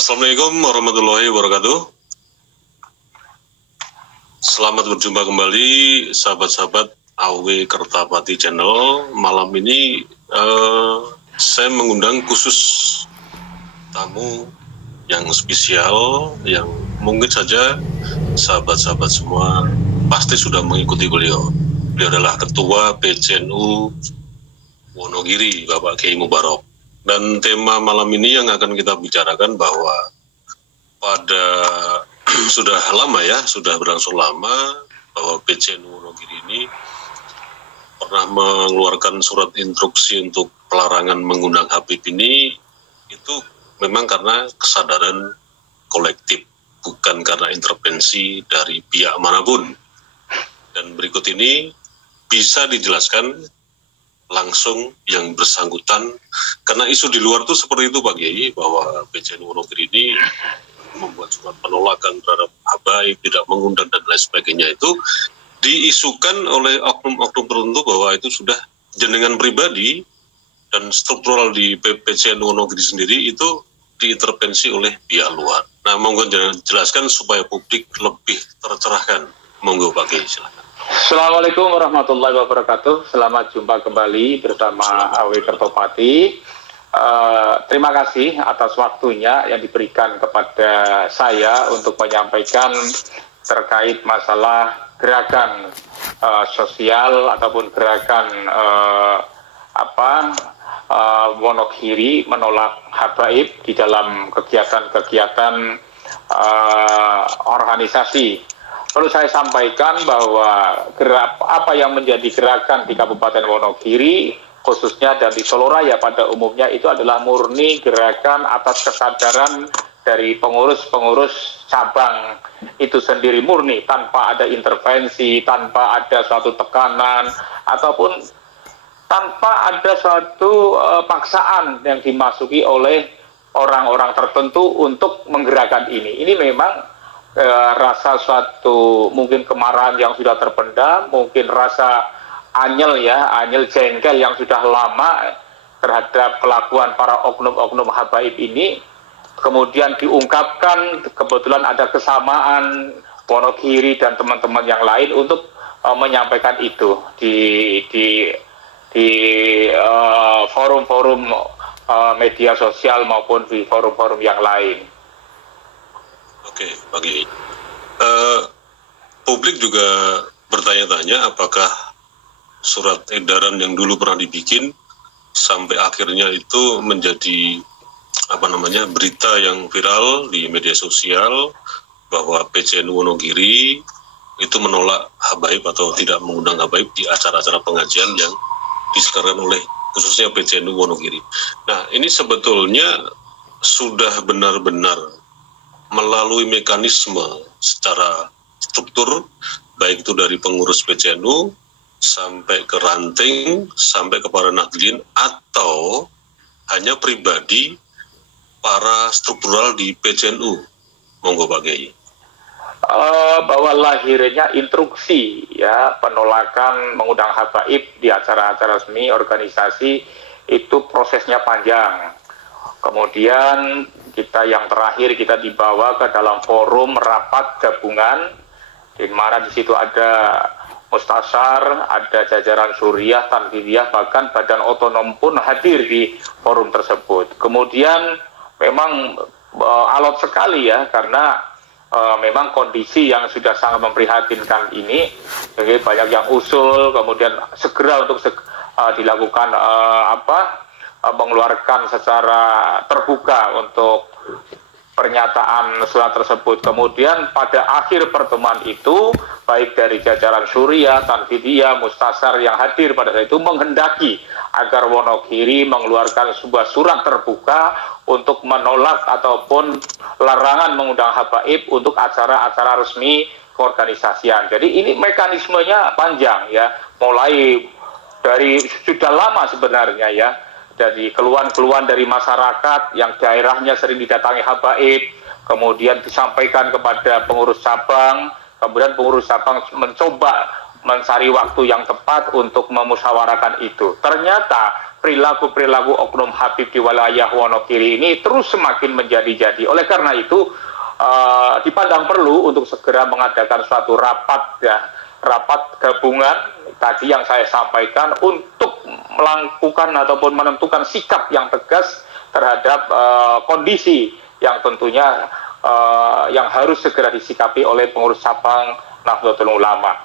Assalamualaikum warahmatullahi wabarakatuh. Selamat berjumpa kembali sahabat-sahabat AW Kertapati Channel. Malam ini saya mengundang khusus tamu yang spesial yang mungkin saja sahabat-sahabat semua pasti sudah mengikuti beliau. Beliau adalah Ketua PCNU Wonogiri, Bapak Kiai Mubarok. Dan tema malam ini yang akan kita bicarakan bahwa pada sudah lama ya, sudah berlangsung lama bahwa PCNU Wonogiri ini pernah mengeluarkan surat instruksi untuk pelarangan mengundang Habib ini itu memang karena kesadaran kolektif, bukan karena intervensi dari pihak manapun. Dan berikut ini bisa dijelaskan langsung yang bersangkutan, karena isu di luar tuh seperti itu Pak Kiai, bahwa PCNU Wonogiri ini membuat surat penolakan terhadap Habaib, tidak mengundang dan lain sebagainya, itu diisukan oleh oknum-oknum tertentu bahwa itu sudah jenengan pribadi dan struktural di PCNU Wonogiri sendiri itu diintervensi oleh pihak luar. Nah, monggo jelaskan supaya publik lebih tercerahkan. Monggo Pak Kiai, silakan. Assalamualaikum warahmatullahi wabarakatuh. Selamat jumpa kembali bersama AW Kertapati. Terima kasih atas waktunya yang diberikan kepada saya untuk menyampaikan terkait masalah gerakan sosial ataupun gerakan Wonogiri menolak Habaib di dalam kegiatan-kegiatan organisasi. Perlu saya sampaikan bahwa apa yang menjadi gerakan di Kabupaten Wonogiri, khususnya dan di Soloraya pada umumnya, itu adalah murni gerakan atas kesadaran dari pengurus-pengurus cabang itu sendiri, murni, tanpa ada intervensi, tanpa ada suatu tekanan, ataupun tanpa ada suatu paksaan yang dimasuki oleh orang-orang tertentu untuk menggerakkan ini. Ini memang rasa suatu mungkin kemarahan yang sudah terpendam, mungkin rasa anyel jengkel yang sudah lama terhadap kelakuan para oknum-oknum Habaib ini, kemudian diungkapkan. Kebetulan ada kesamaan Wonogiri dan teman-teman yang lain untuk menyampaikan itu di forum-forum media sosial maupun di forum-forum yang lain. Oke, Pak Kiai. Publik juga bertanya-tanya apakah surat edaran yang dulu pernah dibikin sampai akhirnya itu menjadi berita yang viral di media sosial bahwa PCNU Wonogiri itu menolak Habaib atau tidak mengundang Habaib di acara-acara pengajian yang diselenggarakan oleh khususnya PCNU Wonogiri. Nah, ini sebetulnya sudah benar-benar melalui mekanisme secara struktur, baik itu dari pengurus PCNU sampai ke ranting, sampai ke para nahdlin, atau hanya pribadi para struktural di PCNU. Monggo Pak Kiai. Bahwa lahirnya instruksi penolakan mengundang Habaib di acara-acara resmi organisasi itu prosesnya panjang. Kemudian yang terakhir kita dibawa ke dalam forum rapat gabungan, di mana di situ ada Mustasar, ada jajaran Suriah, Tanfidiyah, bahkan Badan Otonom pun hadir di forum tersebut. Kemudian memang alot sekali karena memang kondisi yang sudah sangat memprihatinkan ini, jadi banyak yang usul, kemudian segera untuk dilakukan mengeluarkan secara terbuka untuk pernyataan surat tersebut. Kemudian pada akhir pertemuan itu, baik dari jajaran Suriah, Tanfidiyah, Mustasar yang hadir pada saat itu menghendaki agar Wonogiri mengeluarkan sebuah surat terbuka untuk menolak ataupun larangan mengundang Habaib untuk acara-acara resmi keorganisasian. Jadi ini mekanismenya panjang mulai dari sudah lama sebenarnya dari keluhan-keluhan dari masyarakat yang daerahnya sering didatangi Habaib, kemudian disampaikan kepada pengurus cabang, kemudian pengurus cabang mencoba mencari waktu yang tepat untuk memusyawarahkan itu. Ternyata perilaku-perilaku oknum Habib di wilayah Wonogiri ini terus semakin menjadi-jadi. Oleh karena itu dipandang perlu untuk segera mengadakan suatu rapat gabungan tadi yang saya sampaikan untuk melakukan ataupun menentukan sikap yang tegas terhadap kondisi yang tentunya yang harus segera disikapi oleh pengurus cabang Nahdlatul Ulama.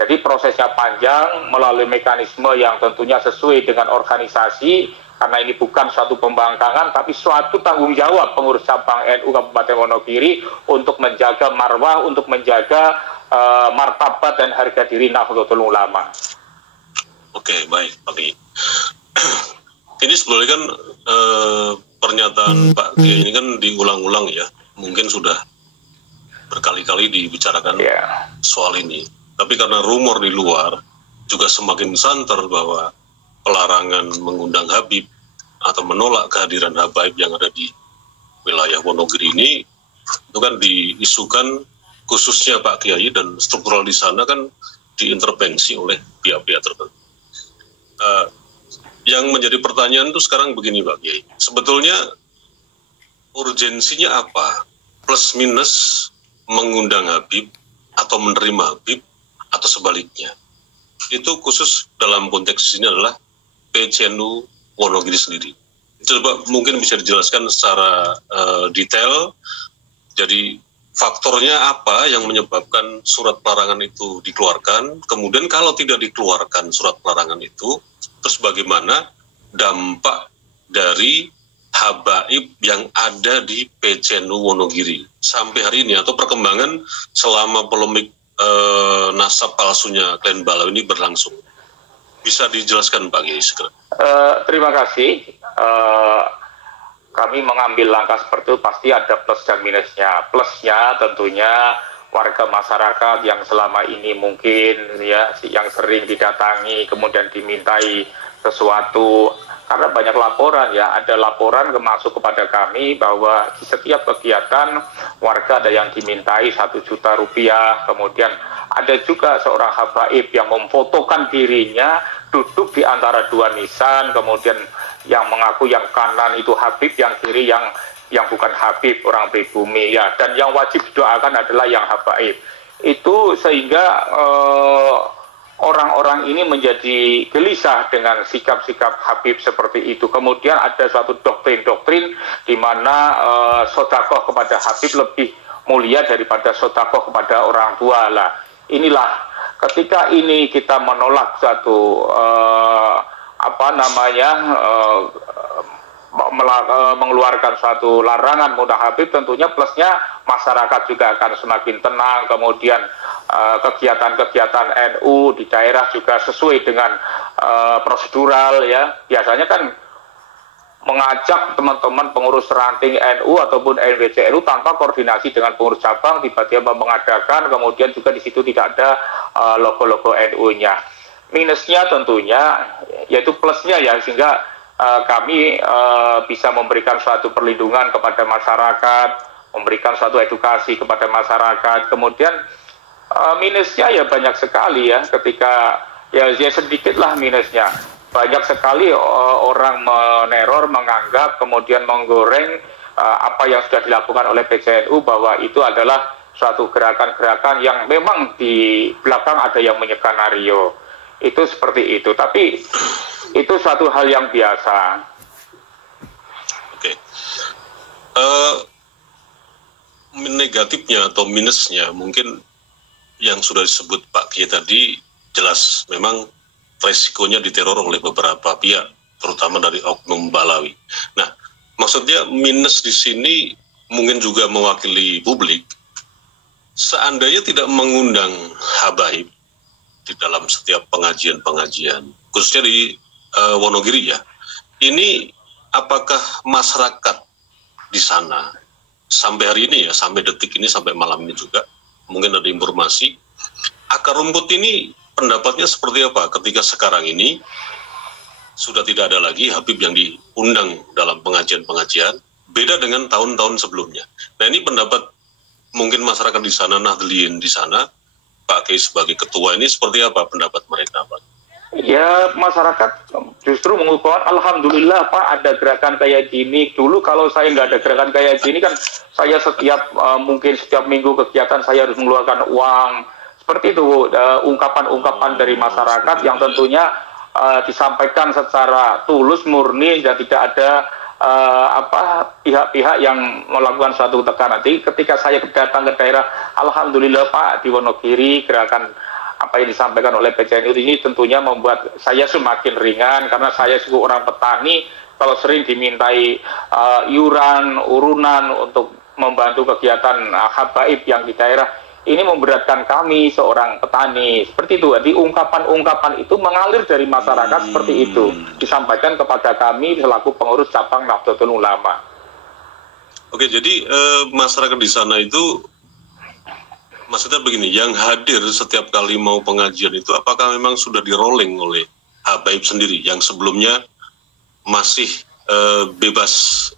Jadi prosesnya panjang melalui mekanisme yang tentunya sesuai dengan organisasi, karena ini bukan suatu pembangkangan tapi suatu tanggung jawab pengurus cabang NU Kabupaten Wonogiri untuk menjaga marwah, untuk menjaga martabat dan harga diri Nahdlatul Ulama. Oke, baik Pak Kiai. Ini sebetulnya kan pernyataan Pak Kiai ini kan diulang-ulang ya, mungkin sudah berkali-kali dibicarakan soal ini. Tapi karena rumor di luar juga semakin santer bahwa pelarangan mengundang Habib atau menolak kehadiran Habaib yang ada di wilayah Wonogiri ini itu kan diisukan khususnya Pak Kiai, dan struktural di sana kan diintervensi oleh pihak-pihak tertentu. Yang menjadi pertanyaan itu sekarang begini Pak Kiai, sebetulnya urgensinya apa plus minus mengundang Habib atau menerima Habib atau sebaliknya? Itu khusus dalam konteks ini adalah PCNU Wonogiri sendiri. Coba mungkin bisa dijelaskan secara detail. Jadi faktornya apa yang menyebabkan surat pelarangan itu dikeluarkan? Kemudian kalau tidak dikeluarkan surat pelarangan itu, terus bagaimana dampak dari habaib yang ada di PCNU Wonogiri sampai hari ini, atau perkembangan selama polemik nasab palsunya Klen Balaw ini berlangsung? Bisa dijelaskan Pak Kiai segera? Terima kasih. Kami mengambil langkah seperti itu pasti ada plus dan minusnya. Plusnya tentunya warga masyarakat yang selama ini mungkin ya yang sering didatangi kemudian dimintai sesuatu, karena banyak laporan ya, ada laporan masuk kepada kami bahwa di setiap kegiatan warga ada yang dimintai 1 juta rupiah, kemudian ada juga seorang habaib yang memfotokan dirinya duduk di antara 2 nisan, kemudian yang mengaku yang kanan itu Habib, yang kiri yang bukan Habib, orang pribumi ya, dan yang wajib didoakan adalah yang habaib. Itu sehingga orang-orang ini menjadi gelisah dengan sikap-sikap Habib seperti itu. Kemudian ada suatu doktrin-doktrin di mana sedekah kepada Habib lebih mulia daripada sedekah kepada orang tua lah. Inilah ketika ini kita menolak suatu mengeluarkan suatu larangan mudah Habib, tentunya plusnya masyarakat juga akan semakin tenang, kemudian kegiatan-kegiatan NU di daerah juga sesuai dengan prosedural ya. Biasanya kan mengajak teman-teman pengurus ranting NU ataupun NWCNU tanpa koordinasi dengan pengurus cabang, tiba-tiba mengadakan, kemudian juga di situ tidak ada logo-logo NU-nya. Minusnya tentunya, yaitu plusnya ya, sehingga kami bisa memberikan suatu perlindungan kepada masyarakat, memberikan suatu edukasi kepada masyarakat. Kemudian minusnya ya banyak sekali ya, ketika ya sedikitlah minusnya. Banyak sekali orang meneror, menganggap, kemudian menggoreng apa yang sudah dilakukan oleh PCNU bahwa itu adalah suatu gerakan-gerakan yang memang di belakang ada yang menyekenario. Itu seperti itu, tapi itu suatu hal yang biasa. Oke. Negatifnya atau minusnya mungkin yang sudah disebut Pak Kiai tadi jelas, memang resikonya diteror oleh beberapa pihak, terutama dari oknum Balawi. Nah, maksudnya minus di sini mungkin juga mewakili publik. Seandainya tidak mengundang habaib di dalam setiap pengajian-pengajian, khususnya di Wonogiri ya, ini apakah masyarakat di sana sampai hari ini ya, sampai detik ini, sampai malam ini juga, mungkin ada informasi, akar rumput ini pendapatnya seperti apa ketika sekarang ini sudah tidak ada lagi Habib yang diundang dalam pengajian-pengajian, beda dengan tahun-tahun sebelumnya. Nah, ini pendapat mungkin masyarakat di sana, Nahdliyin di sana, Pak Kiai sebagai ketua ini seperti apa pendapat mereka, Pak? Ya, masyarakat justru mengukur, alhamdulillah Pak ada gerakan kayak gini. Dulu kalau saya nggak ada gerakan kayak gini kan saya setiap mungkin setiap minggu kegiatan saya harus mengeluarkan uang. Seperti itu ungkapan-ungkapan dari masyarakat yang tentunya disampaikan secara tulus, murni dan tidak ada pihak-pihak yang melakukan suatu tekanan. Nanti ketika saya datang ke daerah, alhamdulillah Pak di Wonogiri gerakan apa yang disampaikan oleh PCNU ini tentunya membuat saya semakin ringan karena saya sebagai orang petani kalau sering dimintai iuran, urunan untuk membantu kegiatan habaib yang di daerah ini memberatkan kami seorang petani seperti itu. Jadi ungkapan-ungkapan itu mengalir dari masyarakat seperti itu disampaikan kepada kami selaku pengurus cabang Nahdlatul Ulama. Oke, jadi masyarakat di sana itu maksudnya begini, yang hadir setiap kali mau pengajian itu apakah memang sudah di rolling oleh habaib sendiri yang sebelumnya masih bebas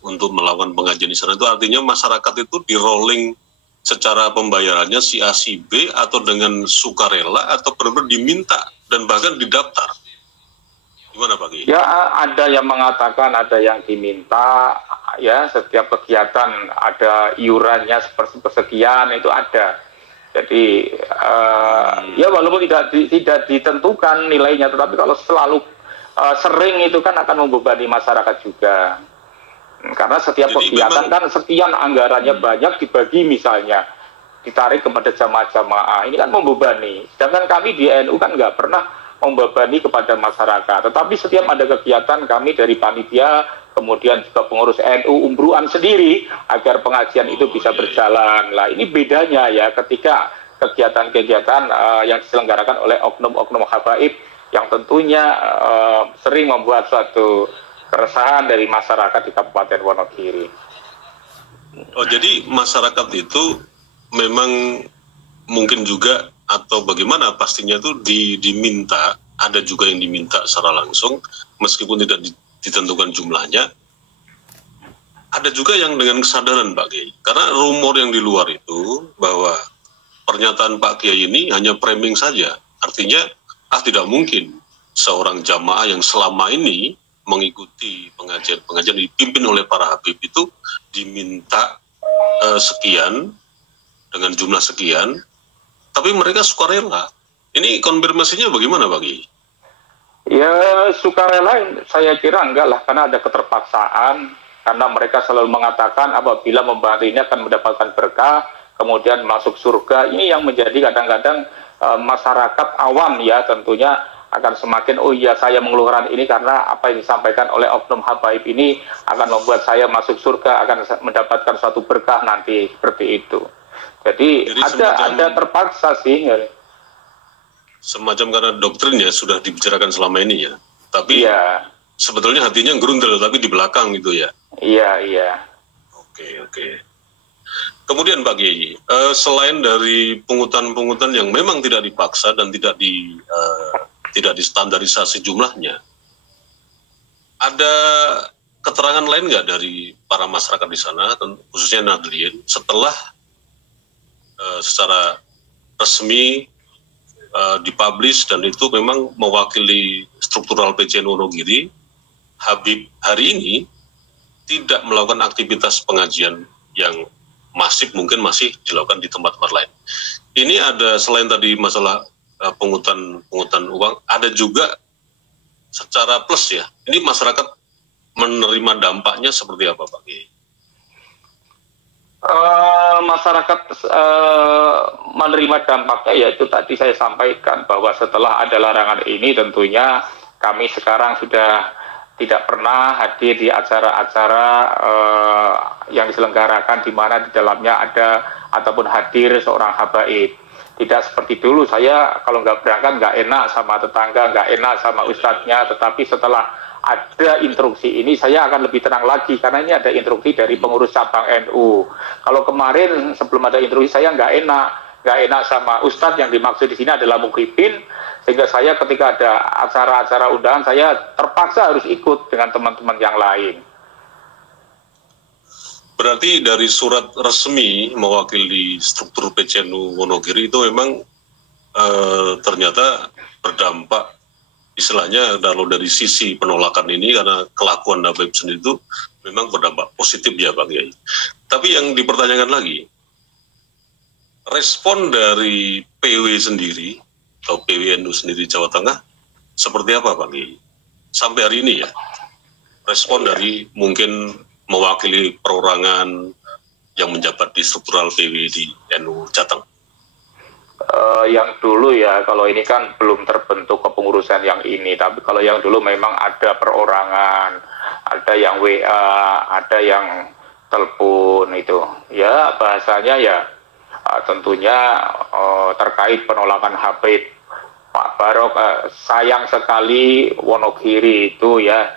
untuk melakukan pengajian di sana? Itu artinya masyarakat itu di rolling secara pembayarannya si A si B atau dengan sukarela atau benar-benar diminta dan bahkan didaftar? Gimana Pak Kiai? Ya ada yang mengatakan ada yang diminta, ya setiap kegiatan ada iurannya sekian itu ada. Jadi ya walaupun tidak ditentukan nilainya, tetapi kalau selalu sering itu kan akan membebani masyarakat juga. Karena setiap kegiatan kan sekian anggarannya banyak dibagi misalnya ditarik kepada jamaah-jamaah ini kan membebani. Sedangkan kami di NU kan nggak pernah membebani kepada masyarakat. Tetapi setiap ada kegiatan kami dari panitia kemudian juga pengurus NU umbruan sendiri agar pengajian itu bisa berjalan. Lah ini bedanya ya ketika kegiatan-kegiatan yang diselenggarakan oleh oknum-oknum habaib yang tentunya sering membuat suatu keresahan dari masyarakat di Kabupaten Wonogiri. Oh, jadi masyarakat itu memang mungkin juga atau bagaimana pastinya itu diminta, ada juga yang diminta secara langsung meskipun tidak ditentukan jumlahnya. Ada juga yang dengan kesadaran Pak Kiai. Karena rumor yang di luar itu bahwa pernyataan Pak Kiai ini hanya framing saja. Artinya tidak mungkin seorang jamaah yang selama ini mengikuti pengajian dipimpin oleh para habib itu diminta sekian dengan jumlah sekian, tapi mereka sukarela. Ini konfirmasinya bagaimana Pak Kiai? Ya sukarela saya kira enggak lah, karena ada keterpaksaan, karena mereka selalu mengatakan apabila membantu ini akan mendapatkan berkah, kemudian masuk surga. Ini yang menjadi kadang-kadang masyarakat awam ya tentunya akan semakin, oh iya saya mengeluarkan ini karena apa yang disampaikan oleh oknum habaib ini akan membuat saya masuk surga, akan mendapatkan suatu berkah nanti, seperti itu. Jadi ada terpaksa sih. Semacam karena doktrinnya sudah dibicarakan selama ini ya. Tapi ya, sebetulnya hatinya gerundel tapi di belakang gitu ya. Iya. Oke. Kemudian Pak Kiai, selain dari pungutan-pungutan yang memang tidak dipaksa dan tidak distandarisasi jumlahnya, ada keterangan lain nggak dari para masyarakat di sana, khususnya Nahdliyin, setelah secara resmi dipublish dan itu memang mewakili struktural PCNU Wonogiri, Habib hari ini tidak melakukan aktivitas pengajian yang masif, mungkin masih dilakukan di tempat-tempat lain. Ini ada selain tadi masalah pungutan uang, ada juga secara plus ya. Ini masyarakat menerima dampaknya seperti apa Pak Kiai? Masyarakat menerima dampaknya yaitu tadi saya sampaikan bahwa setelah ada larangan ini tentunya kami sekarang sudah tidak pernah hadir di acara-acara yang diselenggarakan di mana di dalamnya ada ataupun hadir seorang habaib. Tidak seperti dulu, saya kalau nggak berangkat nggak enak sama tetangga, nggak enak sama ustadznya, tetapi setelah ada instruksi ini saya akan lebih tenang lagi karena ini ada instruksi dari pengurus cabang NU. Kalau kemarin sebelum ada instruksi saya nggak enak sama ustadz yang dimaksud di sini adalah mukribin, sehingga saya ketika ada acara-acara undangan saya terpaksa harus ikut dengan teman-teman yang lain. Berarti dari surat resmi mewakili struktur PCNU Wonogiri itu memang ternyata berdampak istilahnya kalau dari sisi penolakan ini karena kelakuan Habib sendiri itu memang berdampak positif ya Pak Kiai. Tapi yang dipertanyakan lagi, respon dari PW sendiri atau PWNU sendiri Jawa Tengah seperti apa Pak Kiai? Sampai hari ini ya, respon dari mungkin mewakili perorangan yang menjabat di struktural PW di NU Jateng. Yang dulu ya, kalau ini kan belum terbentuk kepengurusan yang ini, tapi kalau yang dulu memang ada perorangan, ada yang WA, ada yang telepon itu. Ya bahasanya ya tentunya terkait penolakan Habib Pak Barok, sayang sekali Wonogiri itu ya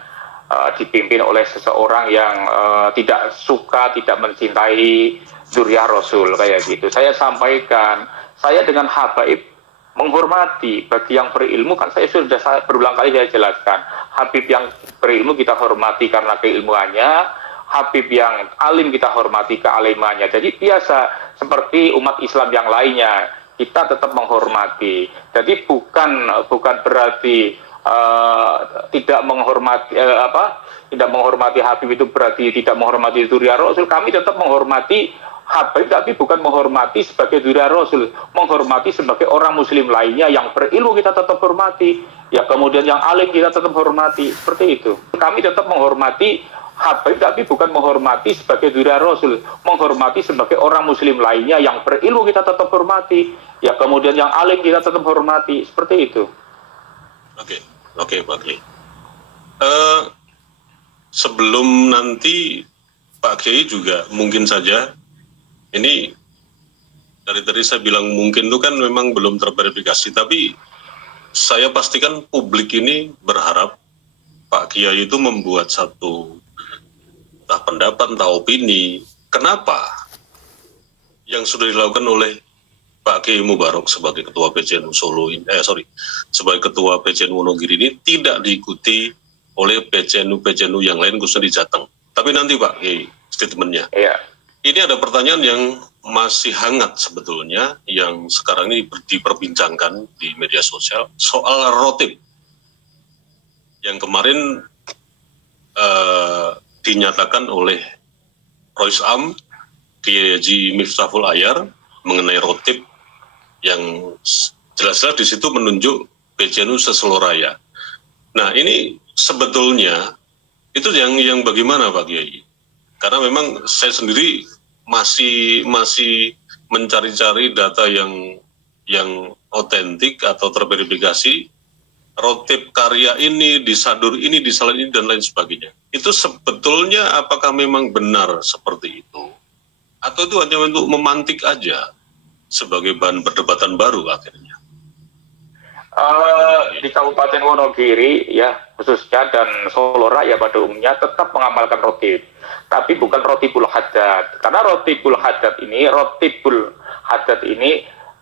dipimpin oleh seseorang yang tidak suka, tidak mencintai Zuriyah Rasul kayak gitu. Saya sampaikan, saya dengan Habib menghormati bagi yang berilmu, kan saya sudah berulang kali saya jelaskan. Habib yang berilmu kita hormati karena keilmuannya, Habib yang alim kita hormati kealimannya. Jadi biasa seperti umat Islam yang lainnya, kita tetap menghormati. Jadi bukan berarti tidak menghormati tidak menghormati Habib itu berarti tidak menghormati Zuriyah Rasul. Kami tetap menghormati Habib, tapi bukan menghormati sebagai Zuriyah Rasul, menghormati sebagai orang muslim lainnya yang berilmu kita tetap hormati, ya kemudian yang alim kita tetap hormati, seperti itu. Kami tetap menghormati Habib, tapi bukan menghormati sebagai Zuriyah Rasul, menghormati sebagai orang muslim lainnya yang berilmu kita tetap hormati, ya kemudian yang alim kita tetap hormati, seperti itu. Oke Pak Kiai. Sebelum nanti Pak Kiai juga mungkin saja, ini dari tadi saya bilang mungkin itu kan memang belum terverifikasi, tapi saya pastikan publik ini berharap Pak Kiai itu membuat satu entah pendapat, entah opini, kenapa yang sudah dilakukan oleh Pak Kiai Mubarok sebagai ketua PCNU Solo ini, sebagai ketua PCNU Wonogiri ini tidak diikuti oleh PCNU yang lain khususnya di Jateng. Tapi nanti Pak Kiai statementnya. Iya. Ini ada pertanyaan yang masih hangat sebetulnya, yang sekarang ini diperbincangkan di media sosial, soal rotib. Yang kemarin dinyatakan oleh Rois Am, Kiai Haji Miftahul Ayar, mengenai rotib yang jelas-jelas di situ menunjuk PCNU Seseloraya. Nah ini sebetulnya itu yang bagaimana Pak Kiai? Karena memang saya sendiri masih mencari-cari data yang otentik atau terverifikasi, rotib karya ini, disadur ini, disalin ini, dan lain sebagainya. Itu sebetulnya apakah memang benar seperti itu? Atau itu hanya untuk memantik aja sebagai bahan perdebatan baru akhirnya? Di Kabupaten Wonogiri ya khususnya dan Solo Raya pada umumnya tetap mengamalkan rotib, tapi bukan rotibul haddad, karena rotibul haddad ini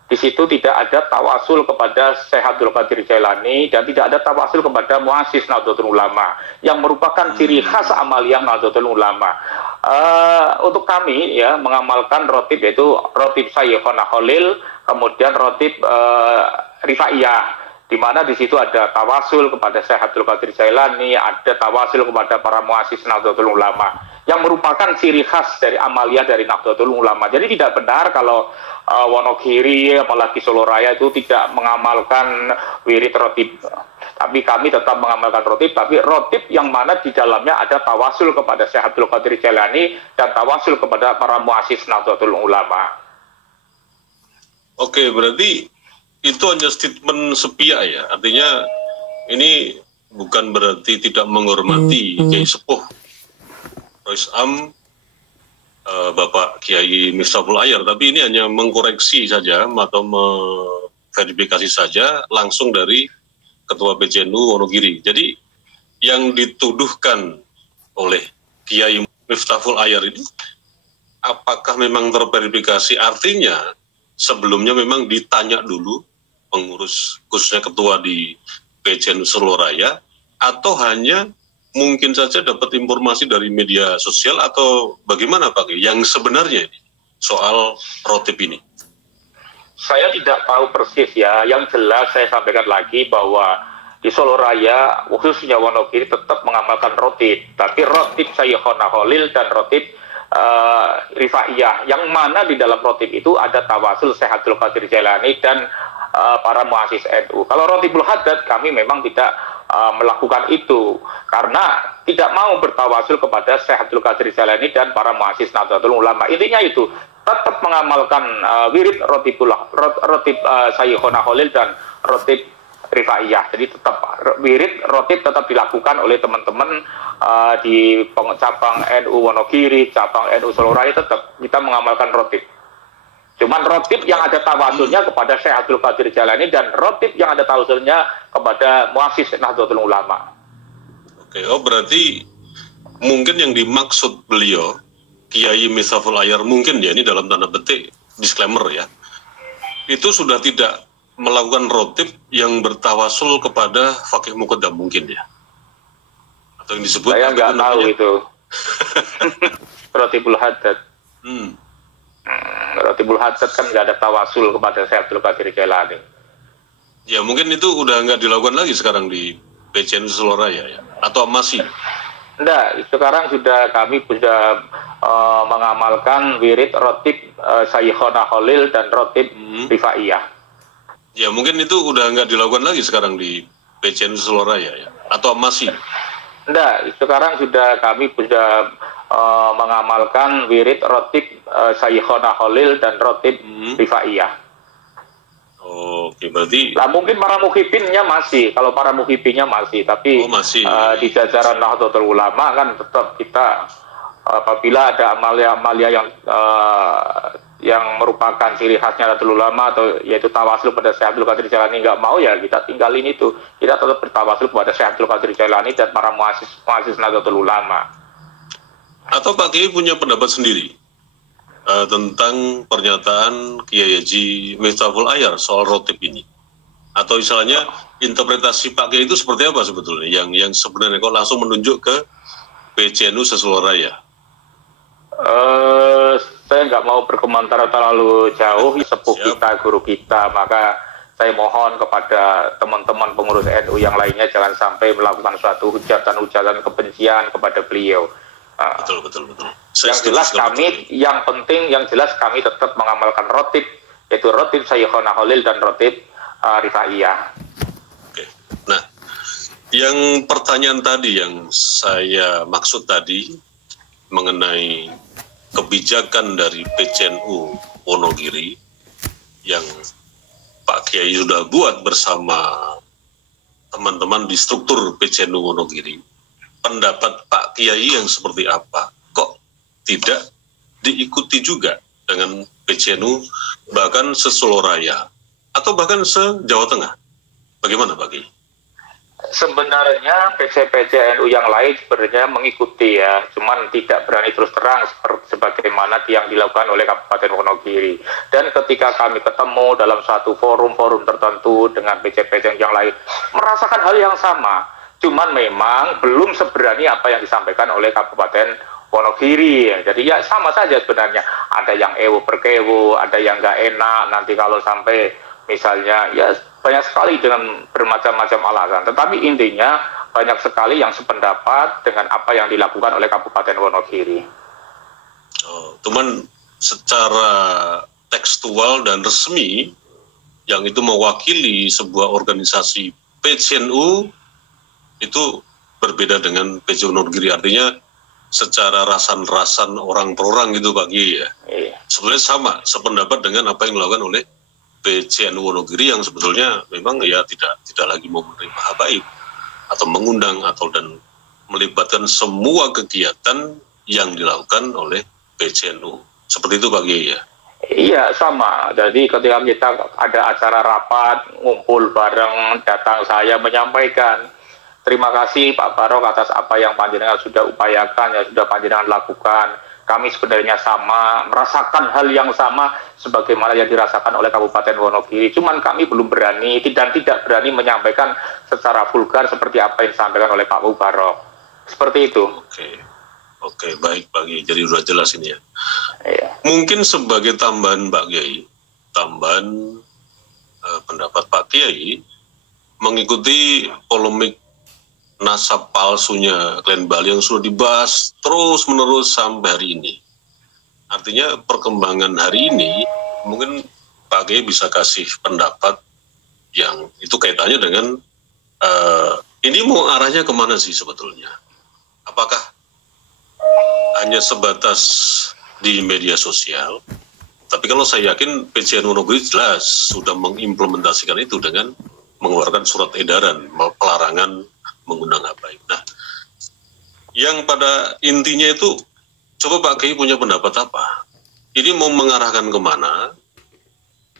di situ tidak ada tawasul kepada Syekh Abdul Qadir Jailani dan tidak ada tawasul kepada muassis Nahdlatul Ulama yang merupakan ciri khas amaliyah Nahdlatul Ulama. Untuk kami ya mengamalkan rotib, yaitu rotib Sayyikhona Khalil, kemudian rotib Rifaiyah, di mana di situ ada tawasul kepada Syekh Abdul Qadir Jailani, ada tawasul kepada para muassis Nahdlatul Ulama yang merupakan ciri khas dari amaliyah dari Nahdlatul Ulama. Jadi tidak benar kalau Wonogiri apalagi Solo Raya itu tidak mengamalkan wirid rotib. Tapi kami tetap mengamalkan rotib, tapi rotib yang mana di dalamnya ada tawasul kepada Syekh Abdul Qadir Jailani dan tawasul kepada para muassis Nahdlatul Ulama. Oke, berarti itu hanya statement sepihak ya, artinya ini bukan berarti tidak menghormati Kiai Sepuh Rois Am, Bapak Kiai Miftahul Ayar, tapi ini hanya mengkoreksi saja atau memverifikasi saja langsung dari Ketua PCNU Wonogiri. Jadi yang dituduhkan oleh Kiai Miftahul Ayar ini apakah memang terverifikasi, artinya sebelumnya memang ditanya dulu pengurus khususnya ketua di PCNU Solo Raya, atau hanya mungkin saja dapat informasi dari media sosial, atau bagaimana Pak yang sebenarnya ini soal rotib ini? Saya tidak tahu persis ya, yang jelas saya sampaikan lagi bahwa di Solo Raya, khususnya Wonogiri, tetap mengamalkan rotib. Tapi rotib Sayyikhona Khalil dan rotib Rifaiyah, yang mana di dalam rotib itu ada tawasul Syekh Abdul Qadir Jailani dan para muassis NU. Kalau rotibul haddad, kami memang tidak melakukan itu karena tidak mau bertawasul kepada Syekh Abdul Qadir Jailani dan para muassis Nahdlatul Ulama. Intinya itu tetap mengamalkan wirid rotib Sayyikhona Khalil dan rotib Rifaiyah. Jadi tetap wirid rotib tetap dilakukan oleh teman-teman di cabang NU Wonogiri, cabang NU Solo Raya, tetap kita mengamalkan rotib. Cuman rotib yang ada tawasulnya kepada Syekh Abdul Qadir Jailani dan rotib yang ada tawasulnya kepada muassis Nahdlatul Ulama. Oke, berarti mungkin yang dimaksud beliau Kiai Miftahul Ayar, mungkin ya, ini dalam tanda petik disclaimer ya, itu sudah tidak melakukan rotib yang bertawasul kepada Fakih Muqaddam mungkin ya, atau yang disebut saya nggak tahu itu rotibul haddad. Rotibul haddad kan nggak ada tawasul kepada Syekh Abdul Qadir Jailani. Ya mungkin itu udah nggak dilakukan lagi sekarang di PCNU Solo Raya ya, atau masih? Enggak, sekarang kami sudah mengamalkan wirid rotib Sayyikhona Khalil dan rotib Rifaiyah. Ya mungkin itu udah nggak dilakukan lagi sekarang di PCNU Solo Raya ya, atau masih? Enggak, sekarang kami sudah mengamalkan wirid rotib Sayyikhona Khalil dan rotib Rifaiyah. Oke, berarti mungkin para muhibinnya masih, kalau para muhibinnya masih, tapi masih. Di jajaran Nahdlatul Ulama kan tetap kita apabila ada amalia-amalia yang merupakan ciri khasnya Nahdlatul Ulama, atau yaitu tawasul pada Syekh Abdul Qadir Jailani, nggak mau ya kita tinggalin itu. Kita tetap bertawasul kepada Syekh Abdul Qadir Jailani dan para muassis Nahdlatul Ulama. Atau Pak Kiai punya pendapat sendiri tentang pernyataan Kiai Haji Miftahul Ayar soal rotib ini, atau misalnya interpretasi Pak Kiai itu seperti apa sebetulnya yang sebenarnya kok langsung menunjuk ke PCNU Solo Raya? Saya nggak mau berkomentar terlalu jauh, sepuh kita, guru kita, maka saya mohon kepada teman-teman pengurus NU yang lainnya jangan sampai melakukan suatu hujatan-hujatan kebencian kepada beliau. Betul. Yang jelas kami, yang penting, yang jelas kami tetap mengamalkan rotib, yaitu rotib Sayyikhona Khalil dan rotib Rifaiyah. Oke. Nah, yang pertanyaan tadi yang saya maksud tadi mengenai kebijakan dari PCNU Wonogiri yang Pak Kiai sudah buat bersama teman-teman di struktur PCNU Wonogiri, pendapat Pak Kiai yang seperti apa? Kok tidak diikuti juga dengan PCNU bahkan se-Solo Raya atau bahkan se-Jawa Tengah? Bagaimana Pak Kiai? Sebenarnya PC-PC NU yang lain sebenarnya mengikuti ya, cuman tidak berani terus terang sebagaimana yang dilakukan oleh Kabupaten Wonogiri. Dan ketika kami ketemu dalam satu forum-forum tertentu dengan PC-PC yang lain, merasakan hal yang sama. Cuman memang belum seberani apa yang disampaikan oleh Kabupaten Wonogiri. Jadi ya sama saja sebenarnya. Ada yang ewo perkewo, ada yang nggak enak. Nanti kalau sampai misalnya ya banyak sekali dengan bermacam-macam alasan. Tetapi intinya banyak sekali yang sependapat dengan apa yang dilakukan oleh Kabupaten Wonogiri. Cuman secara tekstual dan resmi yang itu mewakili sebuah organisasi PCNU itu berbeda dengan PCNU Wonogiri, artinya secara rasan-rasan orang per orang gitu Pak Kiai ya. Iya. Sebenarnya sama, sependapat dengan apa yang dilakukan oleh PCNU Wonogiri yang sebetulnya memang ya tidak lagi mau menerima habaib atau mengundang atau dan melibatkan semua kegiatan yang dilakukan oleh PCNU. Seperti itu Pak Kiai ya. Iya sama. Jadi ketika kita ada acara rapat, ngumpul bareng, datang saya menyampaikan terima kasih Pak Barok atas apa yang panjenengan sudah upayakan, yang sudah panjenengan lakukan. Kami sebenarnya sama, merasakan hal yang sama sebagaimana yang dirasakan oleh Kabupaten Wonogiri. Cuman kami belum berani dan tidak berani menyampaikan secara vulgar seperti apa yang disampaikan oleh Pak Barok. Seperti itu. Oke, baik Pak Kiai. Jadi sudah jelas ini ya. Iya. Mungkin sebagai tambahan Pak Kiai, tambahan pendapat Pak Kiai, mengikuti polemik nasab palsunya Glenn Bali yang sudah dibahas terus-menerus sampai hari ini. Artinya perkembangan hari ini mungkin Pak Kiai bisa kasih pendapat yang itu kaitannya dengan ini mau arahnya kemana sih sebetulnya? Apakah hanya sebatas di media sosial? Tapi kalau saya yakin PJN Wonogiri jelas sudah mengimplementasikan itu dengan mengeluarkan surat edaran pelarangan menggunakan hak baik. Nah, yang pada intinya itu, coba Pak Kiai punya pendapat apa? Ini mau mengarahkan kemana?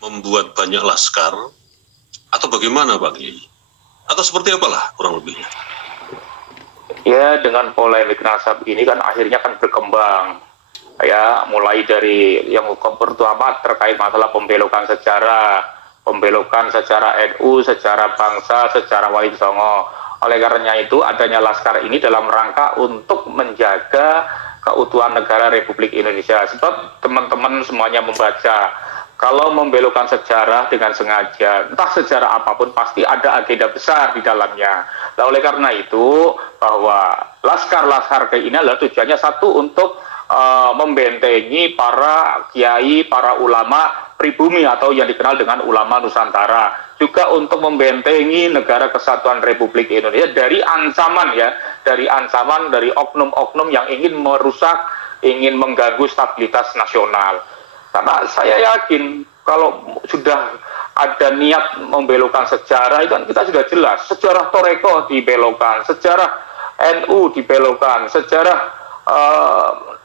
Membuat banyak laskar? Atau bagaimana Pak Kiai? Atau seperti apalah kurang lebihnya? Ya, dengan polemik nasab ini kan akhirnya kan berkembang. Ya, mulai dari yang pertama terkait masalah pembelokan sejarah NU, secara bangsa, secara Wali Songo. Oleh karena itu, adanya laskar ini dalam rangka untuk menjaga keutuhan negara Republik Indonesia. Sebab teman-teman semuanya membaca, kalau membelokkan sejarah dengan sengaja, entah sejarah apapun, pasti ada agenda besar di dalamnya. Nah, oleh karena itu, bahwa laskar-laskar kayak ini adalah tujuannya satu untuk membentengi para kiai, para ulama pribumi atau yang dikenal dengan ulama Nusantara, juga untuk membentengi negara kesatuan Republik Indonesia dari ancaman dari oknum-oknum yang ingin merusak, ingin mengganggu stabilitas nasional. Karena saya yakin kalau sudah ada niat membelokkan sejarah itu kan kita sudah jelas, sejarah Toreko dibelokkan, sejarah NU dibelokkan, sejarah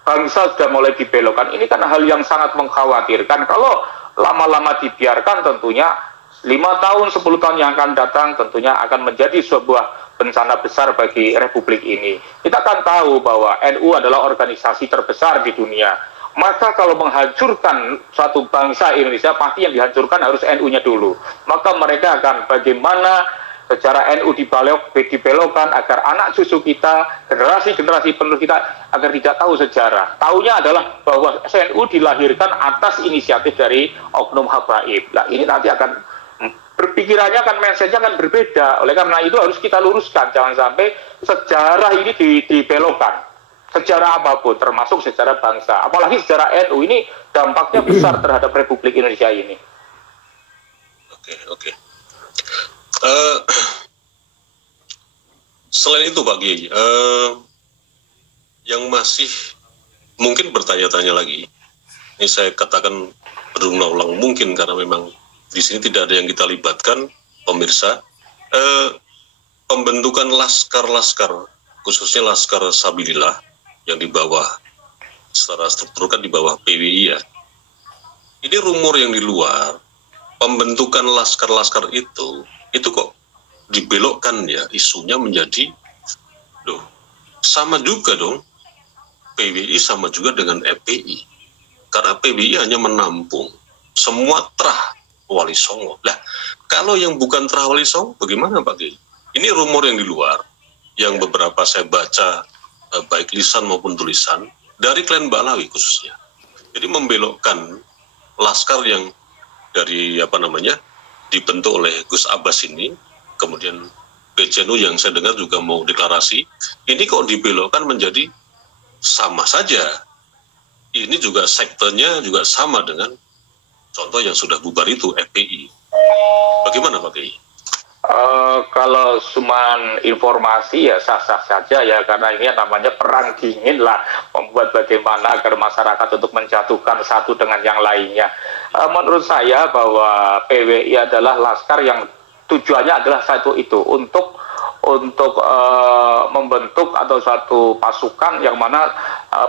bangsa sudah mulai dibelokkan. Ini kan hal yang sangat mengkhawatirkan. Kalau lama-lama dibiarkan, tentunya 5 tahun, 10 tahun yang akan datang tentunya akan menjadi sebuah bencana besar bagi Republik ini. Kita kan tahu bahwa NU adalah organisasi terbesar di dunia. Maka kalau menghancurkan suatu bangsa Indonesia, pasti yang dihancurkan harus NU-nya dulu. Maka mereka akan bagaimana secara NU dibelokkan agar anak cucu kita, generasi-generasi penerus kita agar tidak tahu sejarah. Taunya adalah bahwa NU dilahirkan atas inisiatif dari oknum habaib. Nah, ini nanti akan berpikirannya akan message-nya akan berbeda. Oleh karena itu harus kita luruskan, jangan sampai sejarah ini dibelokkan. Sejarah apapun, termasuk sejarah bangsa. Apalagi sejarah NU ini dampaknya besar terhadap Republik Indonesia ini. Oke. Selain itu Pak Kiai, yang masih mungkin bertanya-tanya lagi, ini saya katakan berulang-ulang mungkin karena memang di sini tidak ada yang kita libatkan, pemirsa, pembentukan laskar-laskar, khususnya Laskar Sabilillah yang di bawah, secara struktur kan di bawah PWI ya. Ini rumor yang di luar, pembentukan laskar-laskar itu kok dibelokkan ya, isunya menjadi, loh, sama juga dong, PWI sama juga dengan FPI. Karena PWI hanya menampung semua terah Wali Songo. Lah, kalau yang bukan terah Wali Songo, bagaimana Pak Kiai? Ini rumor yang di luar, yang beberapa saya baca, baik lisan maupun tulisan, dari klan Ba'alawi khususnya. Jadi membelokkan laskar yang dari dibentuk oleh Gus Abbas ini, kemudian PJNU yang saya dengar juga mau deklarasi, ini kok dibelokkan menjadi sama saja. Ini juga sektornya juga sama dengan contoh yang sudah bubar itu, FPI. Bagaimana Pak Kiai? Kalau cuma informasi ya sah-sah saja ya, karena ini namanya perang dingin lah, membuat bagaimana agar masyarakat untuk menjatuhkan satu dengan yang lainnya. Menurut saya bahwa PWI adalah laskar yang tujuannya adalah satu itu, untuk membentuk atau suatu pasukan yang mana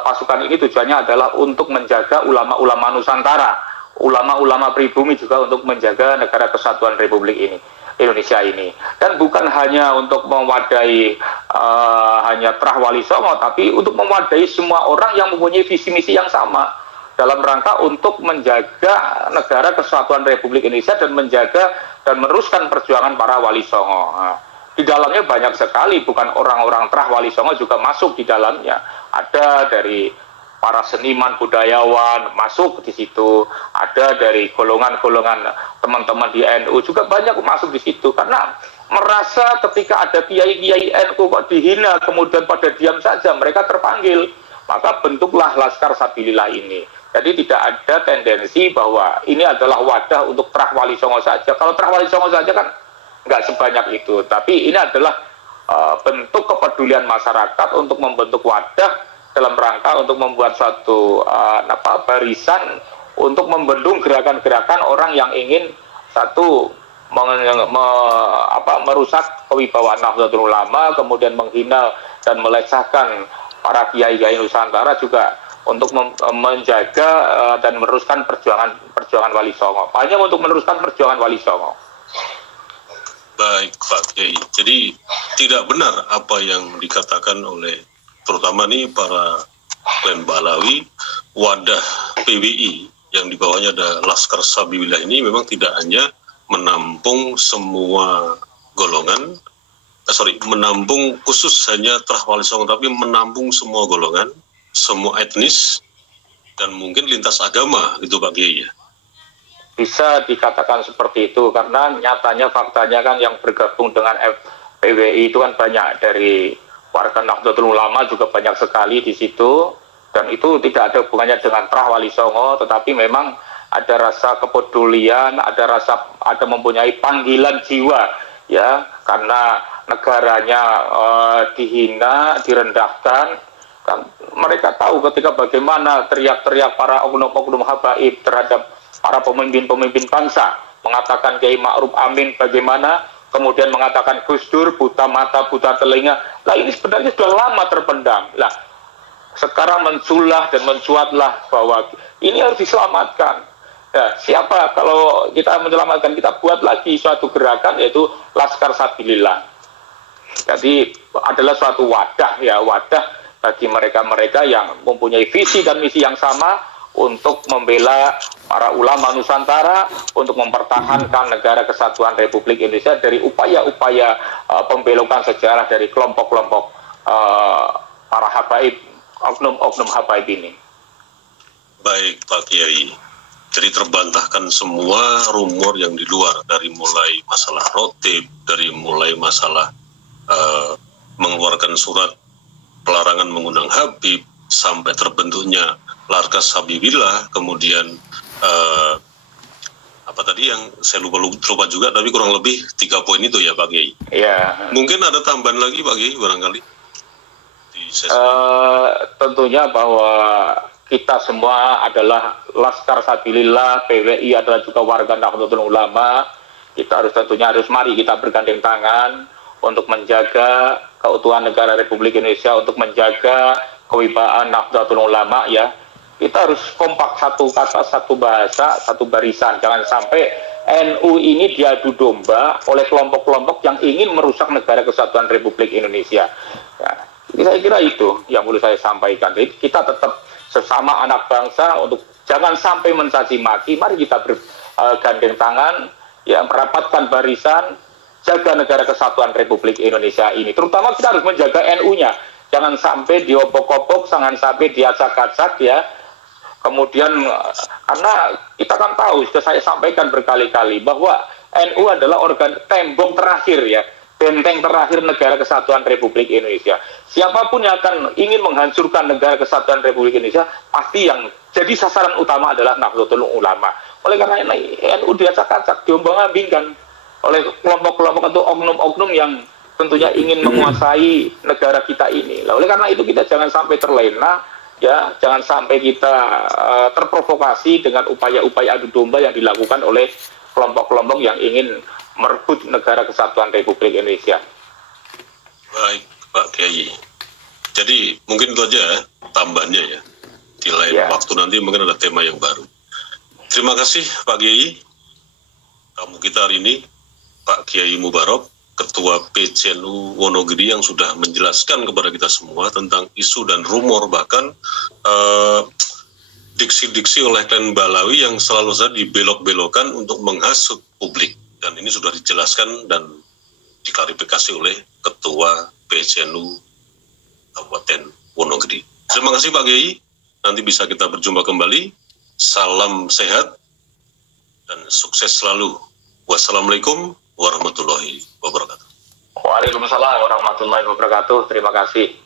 pasukan ini tujuannya adalah untuk menjaga ulama-ulama Nusantara, ulama-ulama pribumi, juga untuk menjaga negara kesatuan Republik Indonesia ini. Dan bukan hanya untuk mewadai hanya terah Wali Songo, tapi untuk mewadai semua orang yang mempunyai visi misi yang sama dalam rangka untuk menjaga negara kesatuan Republik Indonesia dan menjaga dan meneruskan perjuangan para Wali Songo. Di dalamnya banyak sekali, bukan orang-orang terah Wali Songo juga masuk di dalamnya. Ada dari para seniman budayawan masuk di situ, ada dari golongan-golongan teman-teman di NU juga banyak masuk di situ, karena merasa ketika ada kiai-kiai NU kok dihina, kemudian pada diam saja, mereka terpanggil. Maka bentuklah Laskar Sabilillah ini. Jadi tidak ada tendensi bahwa ini adalah wadah untuk Trah Wali Songo saja. Kalau Trah Wali Songo saja kan nggak sebanyak itu. Tapi ini adalah bentuk kepedulian masyarakat untuk membentuk wadah dalam rangka untuk membuat suatu barisan untuk membendung gerakan-gerakan orang yang ingin satu merusak kewibawaan Nahdlatul Ulama, kemudian menghina dan melecehkan para kiai-kiai Nusantara, juga untuk menjaga dan meneruskan perjuangan Wali Songo. Hanya untuk meneruskan perjuangan Wali Songo. Baik Pak Kiai, jadi tidak benar apa yang dikatakan oleh terutama nih para klan Balawi, wadah PBI yang di bawahnya ada Laskar Sabilillah ini memang tidak hanya menampung semua golongan, menampung khusus hanya Trah Wali Songo, tapi menampung semua golongan, semua etnis, dan mungkin lintas agama, gitu Pak Kiai ya? Bisa dikatakan seperti itu, karena nyatanya faktanya kan yang bergabung dengan PBI itu kan banyak, dari warga Nahdlatul Ulama juga banyak sekali di situ, dan itu tidak ada hubungannya dengan Trah Wali Songo, tetapi memang ada rasa kepedulian, ada mempunyai panggilan jiwa, ya, karena negaranya dihina, direndahkan. Kan mereka tahu ketika bagaimana teriak-teriak para oknum-oknum habaib terhadap para pemimpin-pemimpin bangsa, mengatakan Kiai Ma'ruf Amin bagaimana, kemudian mengatakan Gus Dur buta mata, buta telinga. Lah ini sebenarnya sudah lama terpendam. Lah sekarang menculah dan mencuatlah bahwa ini harus diselamatkan. Ya, siapa kalau kita menyelamatkan, kita buat lagi suatu gerakan yaitu Laskar Sabilillah. Jadi adalah suatu wadah, ya, wadah bagi mereka-mereka yang mempunyai visi dan misi yang sama untuk membela para ulama Nusantara, untuk mempertahankan negara kesatuan Republik Indonesia dari upaya-upaya pembelokan sejarah dari kelompok-kelompok para habaib, oknum-oknum habaib ini. Baik Pak Kiai. Jadi terbantahkan semua rumor yang di luar, dari mulai masalah rotib, dari mulai masalah mengeluarkan surat pelarangan mengundang Habib, sampai terbentuknya Laskar Sabilillah, kemudian apa tadi yang saya lupa juga, tapi kurang lebih 3 poin itu ya Pak Kiai. Iya. Mungkin ada tambahan lagi Pak Kiai barangkali? Tentunya bahwa kita semua adalah Laskar Sabilillah, PWI adalah juga warga Nahdlatul Ulama. Kita mari kita bergandeng tangan untuk menjaga keutuhan negara Republik Indonesia, untuk menjaga kewibawaan Nahdlatul Ulama, ya. Kita harus kompak, satu kata, satu bahasa, satu barisan. Jangan sampai NU ini diadu domba oleh kelompok-kelompok yang ingin merusak negara kesatuan Republik Indonesia. Ya, saya kira itu yang perlu saya sampaikan. Jadi kita tetap sesama anak bangsa untuk jangan sampai mencaci maki. Mari kita bergandeng tangan, ya, merapatkan barisan, jaga negara kesatuan Republik Indonesia ini. Terutama kita harus menjaga NU-nya. Jangan sampai diopok-opok, jangan sampai diacak-acak, ya. Kemudian karena kita kan tahu, sudah saya sampaikan berkali-kali bahwa NU adalah organ tembok terakhir, ya, benteng terakhir negara kesatuan Republik Indonesia. Siapapun yang akan ingin menghancurkan negara kesatuan Republik Indonesia, pasti yang jadi sasaran utama adalah Nahdlatul Ulama. Oleh karena ini NU diacak-acak, diombang-ambingkan oleh kelompok-kelompok atau oknum-oknum yang tentunya ingin menguasai negara kita ini. Oleh karena itu kita jangan sampai terlena, ya, jangan sampai kita terprovokasi dengan upaya-upaya adu domba yang dilakukan oleh kelompok-kelompok yang ingin merebut negara kesatuan Republik Indonesia. Baik Pak Kiai. Jadi mungkin itu aja tambahannya, ya. Di lain waktu nanti mungkin ada tema yang baru. Terima kasih Pak Kiai. Tamu kita hari ini Pak Kiai Mubarok, Ketua PCNU Wonogiri, yang sudah menjelaskan kepada kita semua tentang isu dan rumor, bahkan diksi-diksi oleh klan Balawi yang selalu saja dibelok-belokkan untuk menghasut publik. Dan ini sudah dijelaskan dan diklarifikasi oleh Ketua PCNU Kabupaten Wonogiri. Terima kasih Pak Kiai. Nanti bisa kita berjumpa kembali. Salam sehat dan sukses selalu. Wassalamualaikum warahmatullahi wabarakatuh. Waalaikumsalam warahmatullahi wabarakatuh. Terima kasih.